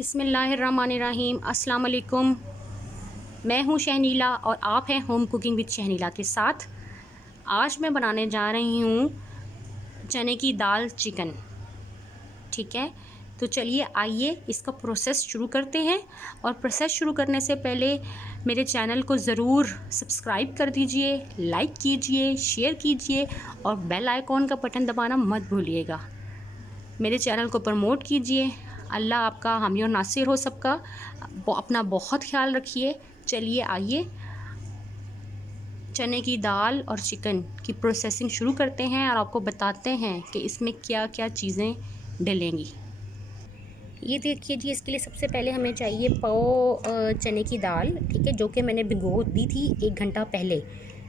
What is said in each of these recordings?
बिस्मिल्लाहिर्रहमानिर्रहीम। अस्सलाम वालेकुम। मैं हूँ शहनीला और आप हैं होम कुकिंग विद शहनीला के साथ। आज मैं बनाने जा रही हूँ चने की दाल चिकन। ठीक है, तो चलिए आइए इसका प्रोसेस शुरू करते हैं। और प्रोसेस शुरू करने से पहले मेरे चैनल को ज़रूर सब्सक्राइब कर दीजिए, लाइक कीजिए, शेयर कीजिए और बेल आइकॉन का बटन दबाना मत भूलिएगा। मेरे चैनल को प्रमोट कीजिए। अल्लाह आपका हामी और नासिर हो सबका। अपना बहुत ख्याल रखिए। चलिए आइए चने की दाल और चिकन की प्रोसेसिंग शुरू करते हैं और आपको बताते हैं कि इसमें क्या क्या चीज़ें डलेंगी। ये देखिए जी, इसके लिए सबसे पहले हमें चाहिए पाव चने की दाल। ठीक है, जो कि मैंने भिगो दी थी 1 घंटा पहले।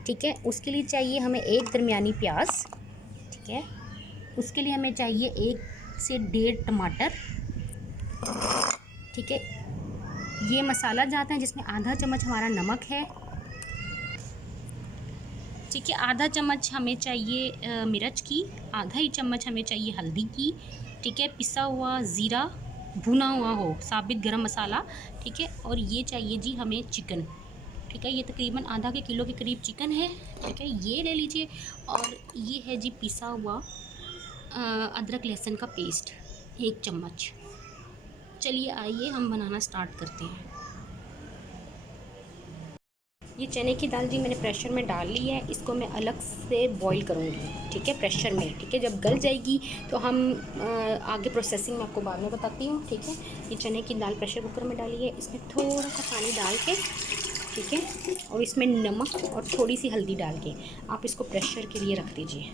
ठीक है, उसके लिए चाहिए हमें एक दरमियानी प्याज। ठीक है, उसके लिए हमें चाहिए 1 से 1.5 टमाटर। ठीक है, ये मसाला जाता है जिसमें आधा चम्मच हमारा नमक है। ठीक है, आधा चम्मच हमें चाहिए मिर्च की, आधा ही चम्मच हमें चाहिए हल्दी की। ठीक है, पिसा हुआ ज़ीरा, भुना हुआ हो साबित गरम मसाला। ठीक है, और ये चाहिए जी हमें चिकन। ठीक है, ये तकरीबन आधा के किलो के करीब चिकन है। ठीक है, ये ले लीजिए। और ये है जी पिसा हुआ अदरक लहसुन का पेस्ट 1 चम्मच। चलिए आइए हम बनाना स्टार्ट करते हैं। ये चने की दाल जी मैंने प्रेशर में डाल ली है। इसको मैं अलग से बॉईल करूँगी। ठीक है, प्रेशर में। ठीक है, जब गल जाएगी तो हम आगे प्रोसेसिंग में आपको बाद में बताती हूँ। ठीक है, ये चने की दाल प्रेशर कुकर में डाली है। इसमें थोड़ा सा पानी डाल के, ठीक है, और इसमें नमक और थोड़ी सी हल्दी डाल के आप इसको प्रेशर के लिए रख दीजिए।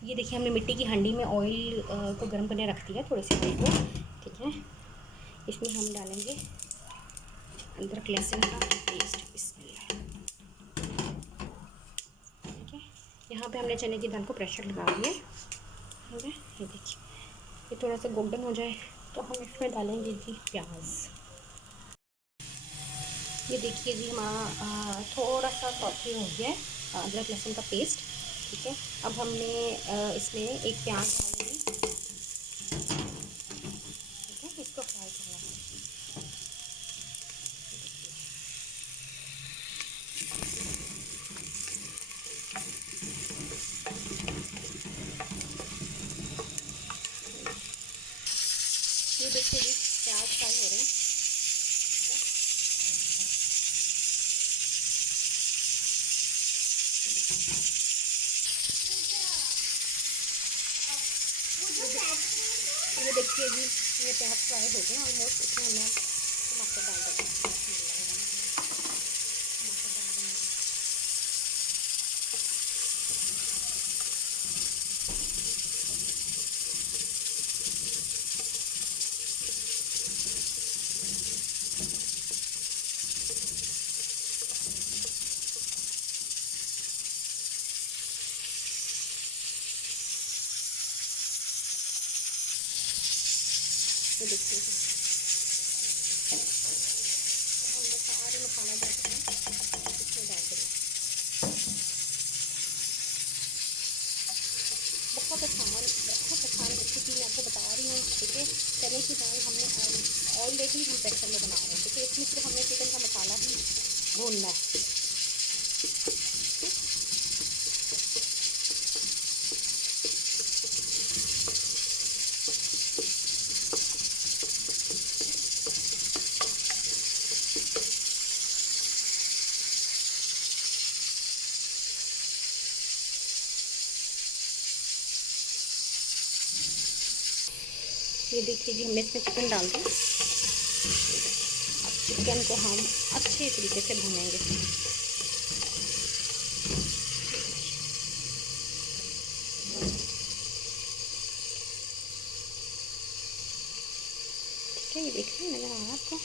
ये देखिए, हमने मिट्टी की हांडी में ऑयल को गर्म करने रख दिया, थोड़े से ऑयल को। ठीक है, इसमें हम डालेंगे अदरक लहसुन का पेस्ट। बिस्मिल्लाह। ठीक है, यहाँ पे हमने चने की दाल को प्रेशर लगा दिया। ठीक है, ये देखिए, ये थोड़ा सा गोल्डन हो जाए तो हम इसमें डालेंगे जी प्याज। ये देखिए जी, हमारा थोड़ा सा सॉफ्ट हो गया है अदरक लहसुन का पेस्ट। ठीक है, अब हमने इसमें एक प्याज डालेंगे। ठीक है, इसको फ्राई करना है। ये देखिए जी, प्याज फ्राई हो रहे हैं। ये देखिए जी, ये प्याज फ्राई हो गए ऑलमोस्ट। इसमें हमें टमाटर डाल देंगे। टमाटर डाल देंगे। ये देखिए जी, हमने सारे मसाला डाल दिया, इसमें डाल देंगे। बहुत आसान रेसिपी मैं आपको बता रही हूँ। ठीक है, चने की दाल हमने ऑलरेडी हम प्रेशर में बना रहे हैं। ठीक है, इसमें सिर्फ हमने चिकन का मसाला ही भूनना है। ये देखिए जी, हमने इसमें चिकन डाल दिया। अब चिकन को हम अच्छे तरीके से भूनेंगे। ठीक है, ये देखिए नज़र आ रहा है आपको।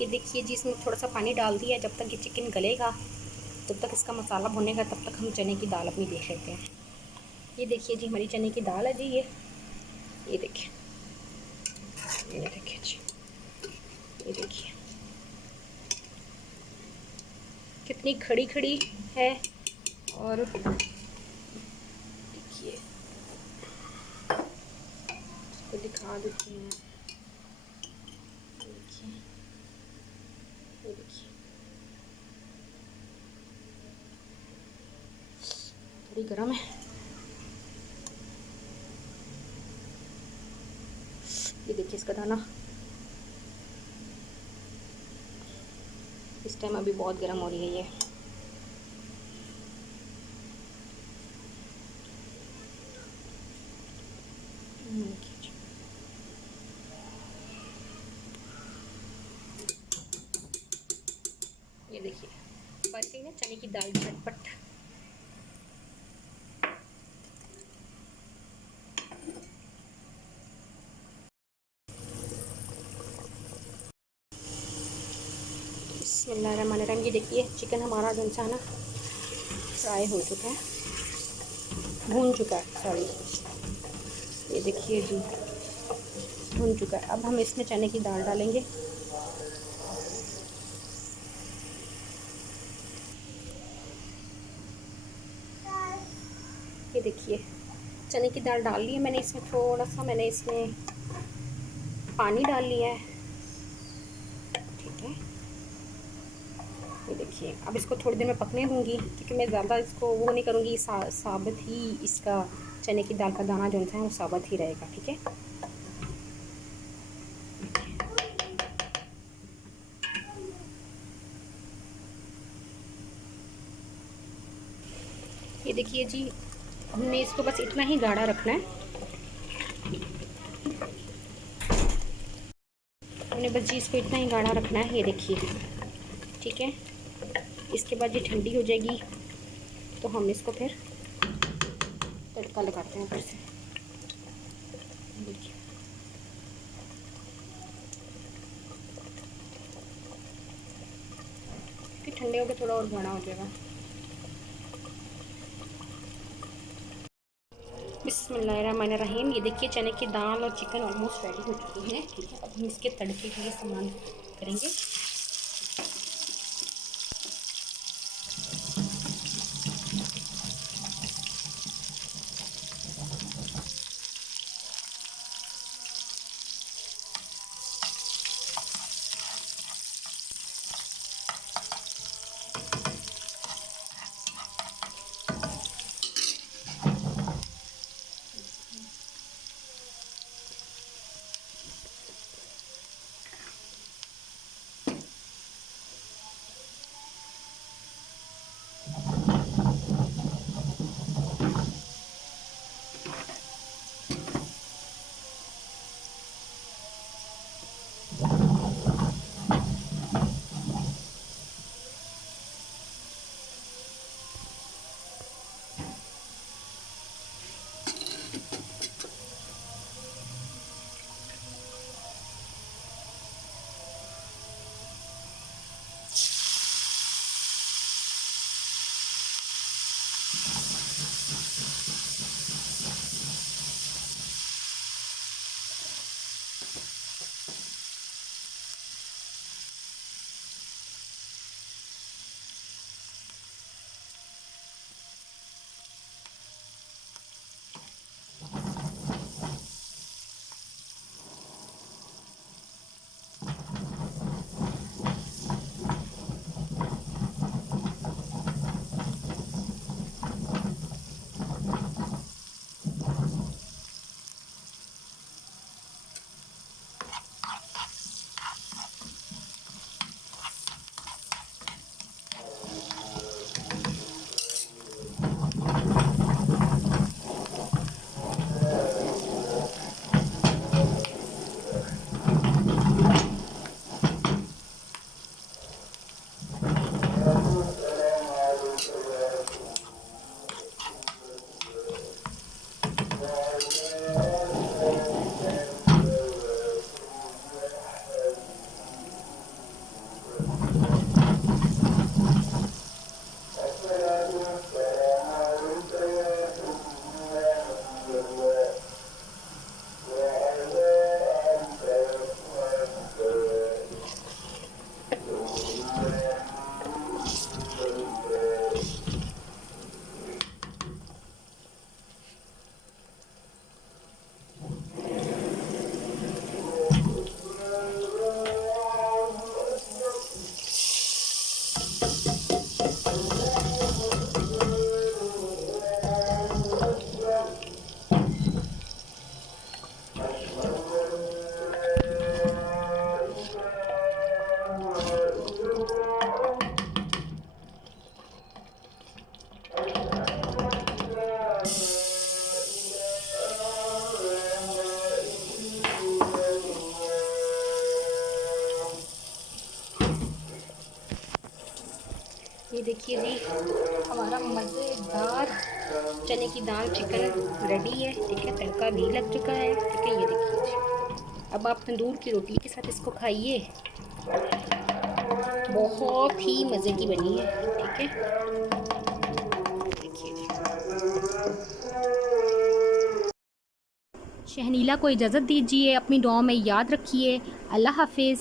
ये देखिए जी, इसमें थोड़ा सा पानी डाल दिया। जब तक ये चिकन गलेगा, जब तक इसका मसाला भुनेगा, तब तक हम चने की दाल अपनी देख लेते हैं। ये देखिए जी, हमारी चने की दाल है जी। ये देखिए, ये देखिए जी, ये देखिए कितनी खड़ी खड़ी है। और देखिए, इसको दिखा देते हैं। देखिए, ये देखिए थोड़ी गर्म है। ये देखिए इसका दाना इस टाइम अभी बहुत गर्म हो रही है। ये देखिए बन गई ना चने की दाल झटपट। बिस्मिल्लाहिर्रहमानिर्रहीम। ये देखिए चिकन हमारा जो सा ना फ्राई हो चुका है, भून चुका है, सॉरी। ये देखिए जी, भून चुका है। अब हम इसमें चने की दाल डालेंगे। ये देखिए चने की दाल डाल ली है मैंने। इसमें थोड़ा सा मैंने इसमें पानी डाल लिया है, ठीक है। ये देखिए अब इसको थोड़ी देर में पकने दूंगी, क्योंकि मैं ज़्यादा इसको वो नहीं करूँगी। साबुत ही इसका चने की दाल का दाना जो है वो साबुत ही रहेगा, ठीक है। ये देखिए जी, हमने इसको बस इतना ही गाढ़ा रखना है। हमने बस जी इसको इतना ही गाढ़ा रखना है। ये देखिए, ठीक है। इसके बाद ये ठंडी हो जाएगी तो हम इसको फिर तड़का लगाते हैं ऊपर से। देखिए फिर ठंडे होकर थोड़ा और गाढ़ा हो जाएगा। बिस्मिल्लाहिर्रहमानिर्रहीम। ये देखिए चने की दाल और चिकन ऑलमोस्ट रेडी हो चुकी है, ठीक है। अब हम इसके तड़के के लिए सामान करेंगे। देखिए जी, हमारा मज़ेदार चने की दाल चिकन रेडी है। ठीक है, तड़का भी लग चुका है। ठीक है, ये देखिए जी। अब आप तंदूर की रोटी के साथ इसको खाइए, बहुत ही मज़े की बनी है। ठीक है, देखिए जी। शहनीला को इजाज़त दीजिए, अपनी दुआओं में याद रखिए। अल्लाह हाफिज़।